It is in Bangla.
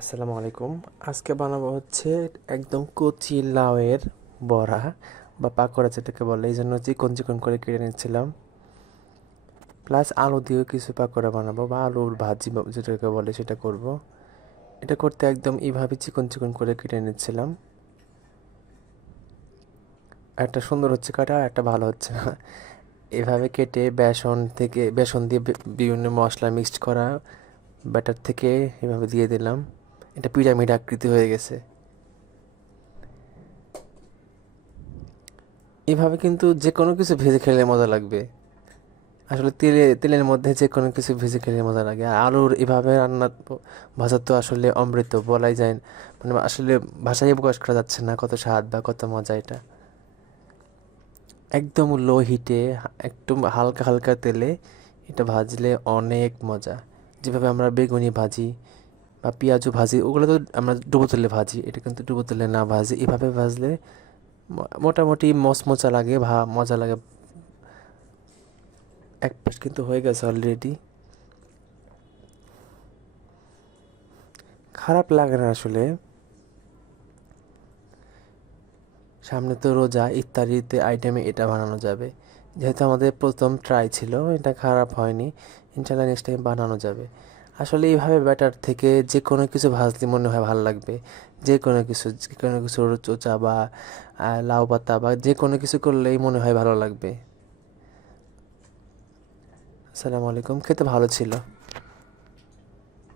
আসসালামু আলাইকুম। আজকে বানাবো হচ্ছে একদম কচি লাউয়ের বড়া বা পাকোড়া যেটাকে বলে। এই জন্য চিকন চিকন করে কেটে নিচ্ছিলাম। প্লাস আলু দিয়েও কিছু পাকোড়া বানাবো বা আলুর ভাজি যেটাকে বলে সেটা করব। এটা করতে একদম এইভাবে চিকন চিকন করে কেটে নিচ্ছিলাম। একটা সুন্দর হচ্ছে কাটা, একটা ভালো হচ্ছে না। এভাবে কেটে বেসন দিয়ে বিভিন্ন মশলা মিক্সড করা ব্যাটার থেকে এভাবে দিয়ে দিলাম। এটা পিরামিড আকৃতি হয়ে গেছে। এভাবে কিন্তু যে কোনো কিছু ভেজে খেলে মজা লাগবে। আসলে তেলের মধ্যে যে কোনো কিছু ভেজে খেলে মজা লাগে। আর আলুর এভাবে ভাজা তো আসলে অমৃত বলাই যায়। মানে আসলে ভাষায় প্রকাশ করা যাচ্ছে না কত স্বাদ বা কত মজা এটা। একদম লো হিটে একটু হালকা হালকা তেলে এটা ভাজলে অনেক মজা। যেভাবে আমরা বেগুনি ভাজি বা পেঁয়াজও ভাজি, ওগুলো তো আমরা ডুবো তেলে ভাজি, এটা কিন্তু ডুবো তেলে না ভাজি এভাবে ভাজলে মোটামুটি মচমচা লাগে, মজা লাগে। এক পাশ কিন্তু হয়ে গেছে অলরেডি। খারাপ লাগে না আসলে। সামনে তো রোজা, ইফতারিতে আইটেমে এটা বানানো যাবে। যেহেতু আমাদের প্রথম ট্রাই ছিল, এটা খারাপ হয়নি। ইনশাল্লাহ নেক্সট টাইম বানানো যাবে। আসলে এইভাবে ব্যাটার থেকে যে কোনো কিছু ভাজলে মনে হয় ভালো লাগবে। যে কোনো কিছু চোচা বা লাউ পাতা বা যে কোনো কিছু করলেই মনে হয় ভালো লাগবে। আসসালামু আলাইকুম, খেতে ভালো ছিল।